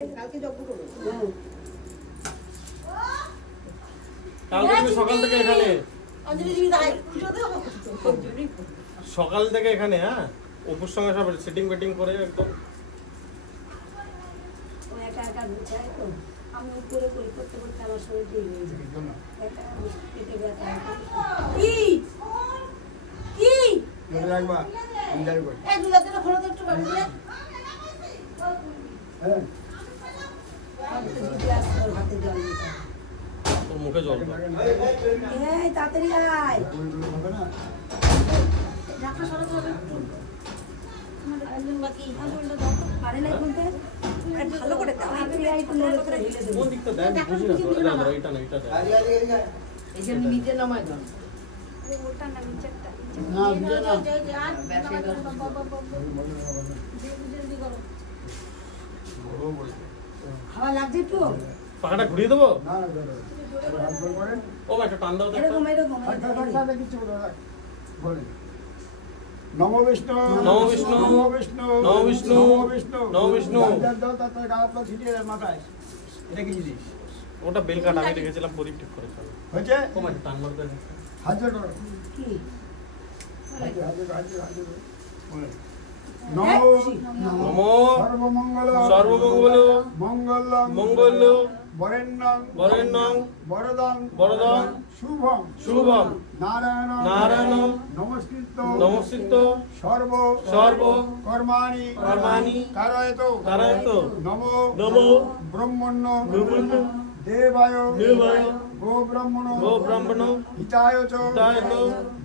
কালকে যজ্ঞ করব। কালকে সকাল থেকে এখানে অঞ্জলি দিবি তাই পুজো দেব সকাল থেকে এখানে। হ্যাঁ, অপুর সঙ্গে সব সেটিং বেটিং করে একদম ও একা একা বুঝায় তো আমি উপরে করি করতে করতে আমার শরীর ঠিক হয়ে যায় একা পেটে ব্যথা কি কি রাখবা এনজয় কর এক দুলাতে না খোলা একটু বাড়ি দিলে হ্যাঁ আমি তো গ্লাস করে হাতে জল দিতাম তোর মুখে জল পড়ে। এই তাড়াতাড়ি আয় হবে না ঢাকা সরাতে হবে আমাদের একজন বাকি বললো দাও তো পারে না বলতে আর ভালো করে দাও আমি আই তো নড়ে করে ঢেলে দেব কোন দিকটা দেয় আমি বুঝি না তো। এটা ধরো, এটা না, এটা দেয়। এই যে নিচে নামাই দাও আরে ওটা না নিচেরটা না বুঝে না হাওয়া লাগছে তো পাখাটা ঘুরিয়ে দেবো। না না হাত জোর করেন ও ভাই, একটা টান দাও তো একটা। এরকম এরকম থাক কিছু বলেন নমো বিষ্ণু নমো বিষ্ণু, নমো বিষ্ণু নমো বিষ্ণু, নমো বিষ্ণু নমো বিষ্ণু। দাও তার গাছ তো ছিটিয়ে দেন মাথায় এটা কি জিনিস ওটা বেল কাঠ আমি রেখেছিলাম, পরিপ ঠিক করে চলো। হয়েছে ও ভাই, টান মারতে হবে। হাত জোর করো কি হাত জোর বলেন নমো নমো সর্বমঙ্গল সর্বমঙ্গল মঙ্গলম মঙ্গল বরেণ্যং বরেণ্যং বরদং বরদং শুভং শুভম নারায়ণ নারায়ণং নমস্কৃত নমস্কৃত সর্ব সর্ব কর্মাণি কর্মাণি কারয়ত কারয়ত নমো নমো ব্রহ্মণ্য ব্রহ্মণ্য দেবায় দেবায় গো ব্রহ্মণ গো ব্রাহ্মণ হিতায় চ হিতায় চ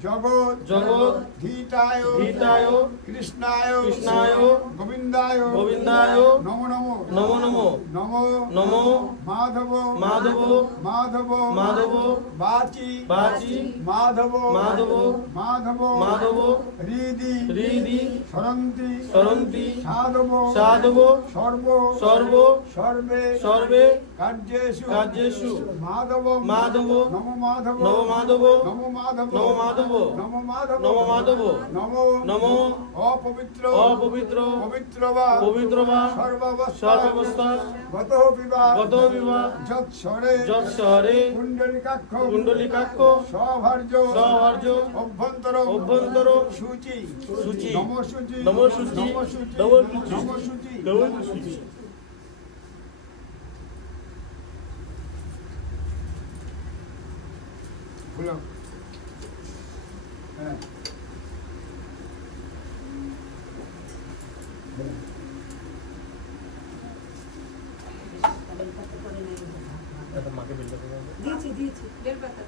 জগৎ জগৎ ধীতায় হিতায় কৃষ্ণায় কৃষ্ণায় গোবিন্দায় গোবিন্দায় নমো নমো নমো নমো নমো নমো মাধব মাধব মাধব মাধব বাচি বাচি মাধব মাধব মাধব মাধব হৃদি হৃদি সরন্তি সরন্তি সাধব সাধব সর্ব সর্ব সর্বে সর্বে কার্যেষু কার্যেষু মাধব মাধব নম মাধব নম মাধব নম মাধব নম মাধব নম মাধব নম মাধব নম নম অপবিত্র অপবিত্র পবিত্র বা পবিত্র বা সর্বাবস্থা সর্বাবস্থা গত বিবাহ গত বিবাহ যৎসরে যৎসহরে কুণ্ডলিকাক্ষ কুণ্ডলিকাক্ষ সভার্য সহার্য অভ্যন্তর অভ্যন্তর সূচি সূচি নমসূচি নমসূচি নমসূচি নমসূচি নমসূচি নমসূচি। খুলো হ্যাঁ এটা মাকে বিলটা করে দাও। দিয়েছি দিয়েছি বেলপাতা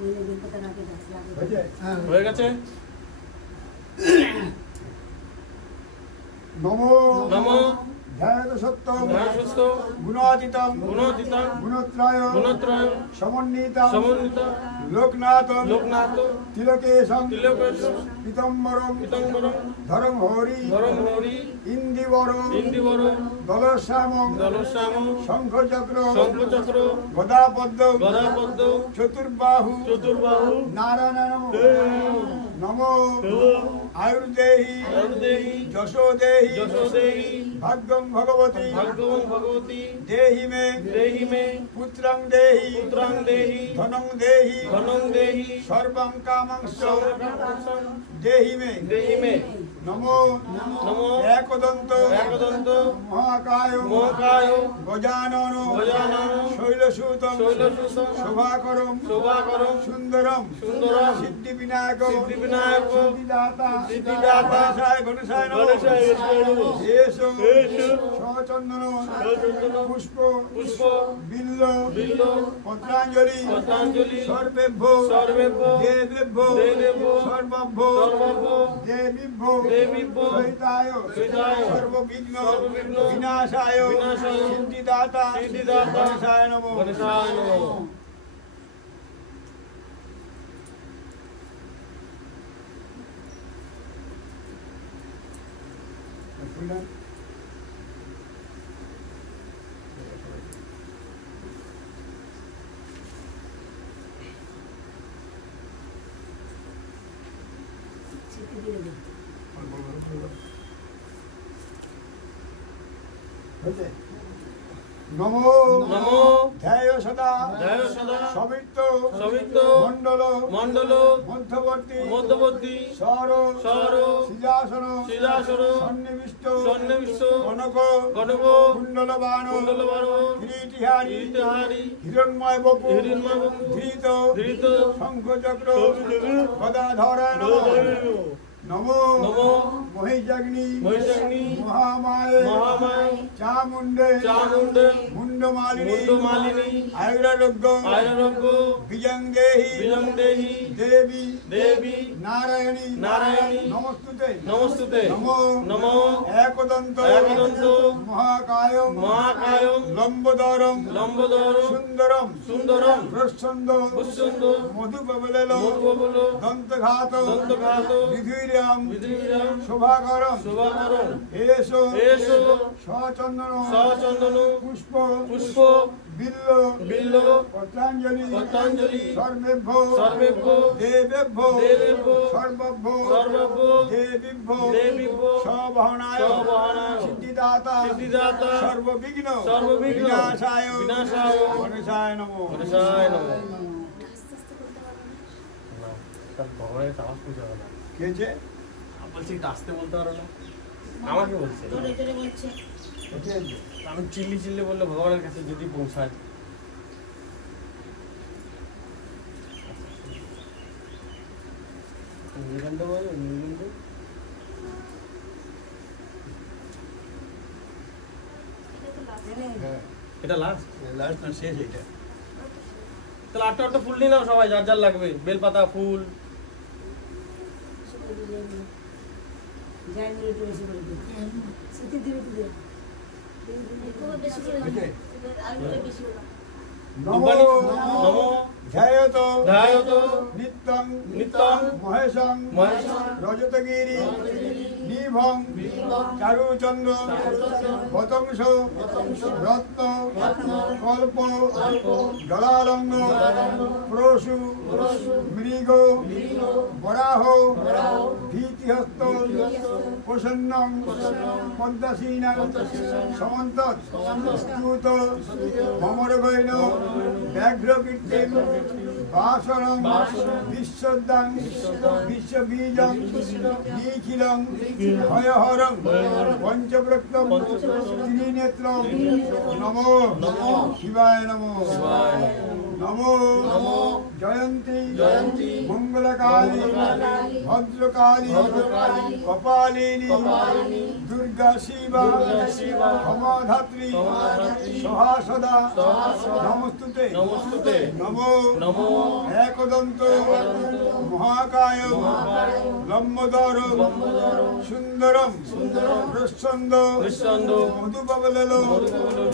ওই বেলপাতা রাখে দাও হয়েছে হয়ে গেছে। নমো নমো ধ্যাত সত্যম ধ্যানস্থ গুণাতীতম গুণোদিতং গুণত্রয় গুণত্রয় সমন্বিতম সমন্বিত লোকনাথ লোকনাথ তিলকেশম তিলকেশম পীতম্বরম পীতাম্বরম ধরম হরি ধরম হরি ইন্দিবর ইন্দিবর দলশ্যাম দলশ্যাম শঙ্খচক্র শঙ্খচক্র গদাপদ্ম গদাপদ্ম চতুর্বাহু চতুর্বাহু নারায়ণ নম নমো আয়ুর্দেহি দেহি যশোদেহি যশোদেহি ভাগ্যং ভগবতী ভাগ্যবং ভগবতী দেহি মে দেহি মে পুত্রং দেহি পুত্রং দেহি ধনং দেহি ধনং দেহি সর্বং কামাংশ সর্বকামাংশং দেহি মে দেহি মে নমো নমো একদন্ত একদন্ত মহাকায় মহাকায় গজানন গজানন শৈলসূতম শৈলসূতং শোভাকরম শোভাকরম সুন্দরম সুন্দরম সিদ্ধিবিনায়ক সিদ্ধিবিনায়ক সিদ্ধিদাতা সিদ্ধিদাতা গণেশায় নমঃ গণেশায় নমঃ এসো এসো সচন্দন সচন্দন পুষ্প পুষ্প বিল্ল বিল্ল পত্রাঞ্জলি পত্রাঞ্জলি সর্বেভ্য সর্বেভ্য দেবেভ্য দেবেভ্য সর্বভ্য সর্বভ্য দেবীভ্য দেবীভ্য সহিতায় সহিতায় সর্ববিঘ্ন সর্ববিঘ্ন বিনাশায় বিনাশায় সিদ্ধিদাতা সিদ্ধিদাতা গণেশায় নমঃ গণেশায় নমঃ। ছিটে দিয়ে দেবো নমো নমো ধ্যায় সদা ধ্যায় সদা সবিত্ত সবিত্ত মণ্ডল মণ্ডল মধ্যবর্তী মধ্যবর্তী সর সর সিজাসন শিলাসন সন্নিবিষ্ট সন্নিবিষ্ট কনক কনক কুণ্ডলবান কুণ্ডলবান কিরীটিহারি ইতিহারি হিরণ্ময় বপু হিরণ্ময় বপু ধৃত ধৃত শঙ্খচক্র শঙ্খচক্র গদাধরায় নমো নমো মহিষাগ্নি মহিষাগ্নি মহামায়ে মহামায় চামুণ্ডে চামুণ্ডে মুন্ডমালিনী মুন্ডমালিনী আয়ুরারোগ্য আয়ুরারোগ্য বিজং দেহি বিজং দেহি দেবী দেবী নারায়ণী নারায়ণী নমস্তুতে নমস্তুতে নমো নমো একদন্ত একদন্ত মহাকায়ং মহাকায়ং লম্বোদরং লম্বোদরং সুন্দরম সুন্দরম প্রচ্ছন্দ পুষ্যন্দ মধুপবলেল মধুবল দন্তঘাত দন্তঘাত বিধুরাম বিধিবিধান শোভাকরম শোভাকরণ এসো এসো সচন্দন সচন্দন পুষ্প পুষ্প বিল্ল বিল্ল পত্রাঞ্জলি পত্রাঞ্জলি সর্বেভ্য সর্বেভ্য দেবেভ্য দেবেভ্য সর্বভ্য সর্বভ্য দেবীভ্য দেবীভ্য সবহনায় সবহনায় সিদ্ধিদাতা সিদ্ধিদাতা সর্ববিঘ্ন সর্ববিঘ্ন বিনাশায় বিনাশায় গণেশায় নমো গণেশায় নমঃ। না, তার ভগবানের সাহস পুজো হবে না। কি হয়েছে? বলছি এটা আসতে বলতে পারো না আমাকে বলছে জোরে জোরে বলছে কি হয়েছে? আমি চিল্লি চিল্লি বললে ভগবানের কাছে যদি পৌঁছায় নীলকণ্ঠ বলো নীলকণ্ঠ হ্যাঁ এটা লাস্ট লাস্ট না শেষ এটা তাহলে আটটা আটটা ফুল নিয়ে নাও সবাই যার যার লাগবে বেলপাতা ফুল যাই মিলে একটু বেশি করে দিই স্মৃতি দিবি তুই বেশি করে হয়েছে? আর বেশি করে নমো নমো ধ্যায়ত ধ্যায়ত নিত্যং নিত্যং মহেশং মহেশং রজতগিরি নিভং চারুচন্দ্র পতংশ রত্ন কল্প জলালঙ্গ প্রসু মৃগ বরাহ ভীতিহস্ত প্রসন্নং পদ্মাসীনা সমন্ত স্তুত মমরগৈন ব্যাঘ্রকীর্তিম বাসরং বিশ্বদাং বিশ্ববীজং নিখিলং ভয়হরং পঞ্চব্রক্তম ত্রিনেত্রম নমো শিবায় নমো নমো জয়ন্তী মঙ্গলকালী ভদ্রকালী কপালিনী দুর্গা শিবা ক্ষমাধাত্রী সহাসদা নমস্তুতে নমস্তুতে নমো নমো একদন্ত মহাকায় লম্বোদর সুন্দরম প্রচ্ছন্দ কৃষ্ণন্দ মধুপবলেল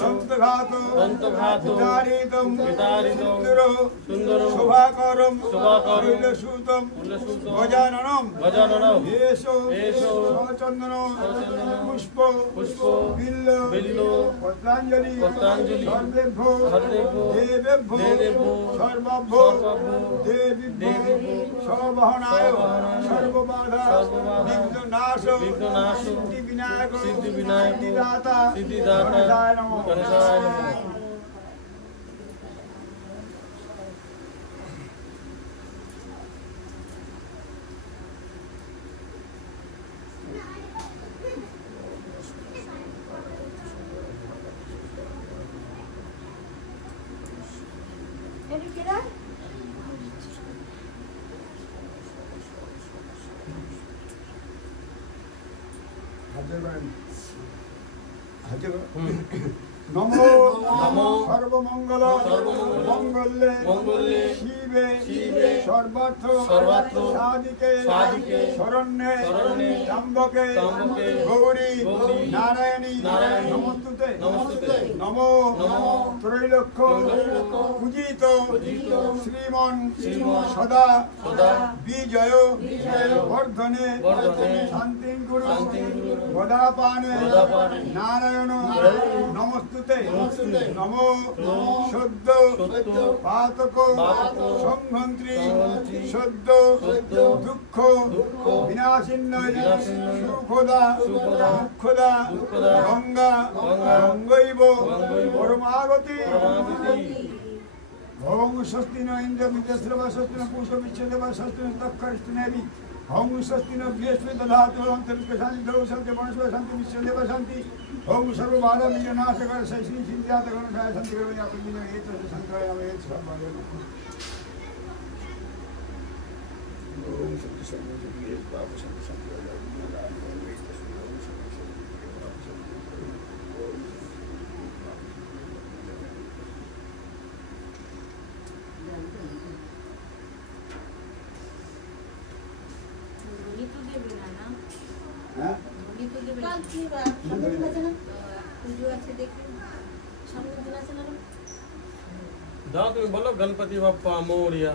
দন্তঘাত দন্তঘাত বিতাড়িতম বিতাড়িতম সুন্দর সুন্দর শোভাকরম শোভাকরম শৈলসূতম উল্লসূতম গজাননম গজাননম এসো এসো সচন্দন পুষ্প পুষ্প বিল্ল বিল্ল পত্রাঞ্জলি পত্রাঞ্জলি সর্বেভ্য সর্বেভ্য দেবেভ্য দেবেভ্য সর্বভ্য সর্বভ্য দেবীভ্য দেবীভ্য সবহনায় সবহনায় সর্ববাধা সর্ববাধা বিঘ্ননাশ বিঘ্ননাশ সিদ্ধিবিনায়ক সিদ্ধিবিনায়ক সিদ্ধিদাতা সিদ্ধিদাতা গণেশায় নমঃ গণেশায় নমঃ। এটা কেরা হাজার করেন। হাজার করেন। হুম। নমো নমো সর্বমঙ্গল সর্বমঙ্গল মঙ্গলে মঙ্গলে শিবে শিবে সর্বার্থ সর্বার্থ সাধিকে সাধিকে শরণ্যে শরণ্যে ত্র্যম্বকে ত্র্যম্বকে গৌরী গৌরী নারায়ণী নারায়ণী নমস্তুতে নমস্তুতে নমো নমো নমো ত্রৈলোক্য ত্রৈলোক্য পূজিত পূজিত শ্রীমন শ্রীমন সদা সদা বিজয় বিজয় বর্ধনে বর্ধনে শান্তি গুরু শান্তিং গুরু বদাপানে বদাপানে নারায়ণ নারায়ণ নমস্তুতে নমস্তুতে নমো নমো সদ্য সদ্য পাতক পাতক সংহন্ত্রী সংহন্ত্রী সদ্য সদ্য দুঃখ দুঃখ বিনাশিন্নয় বিনাশিন্নয় সুখদা সুখদা দুঃখদা দুঃখদা গঙ্গা গঙ্গা গঙ্গৈব গঙ্গৈব পরমাগতি পরমাগতি ওং স্বস্তি ন ইন্দ্র মিত্রশ্রবা স্বস্তি ন পুষ বিচ্ছেদবা স্বস্তি ন তক্ষরিষ্ঠনেবি ওং স্বস্তি ন বৃহস্পতি দধাতু অন্তরিক্ষ শান্তি ধৌ শান্তি বনস্পতি শান্তি বিচ্ছেদেব শান্তি ওং সর্ববাধা মিলনাশকর শ্রী সিদ্ধাত গণকায় শান্তি করবে আপনি এত শঙ্করায় আমি এত সর্ববাধা ওং শান্তি শান্তি বাবা শান্তি শান্তি ধনী তো দেবে না না হ্যাঁ ধনী তো দেবে না কাল কি বার সামনে দিন আছে না পুজো আছে দেখি সামনে দিন আছে না जाओ तुम्हें बोलो गणपति बप्पा मोरिया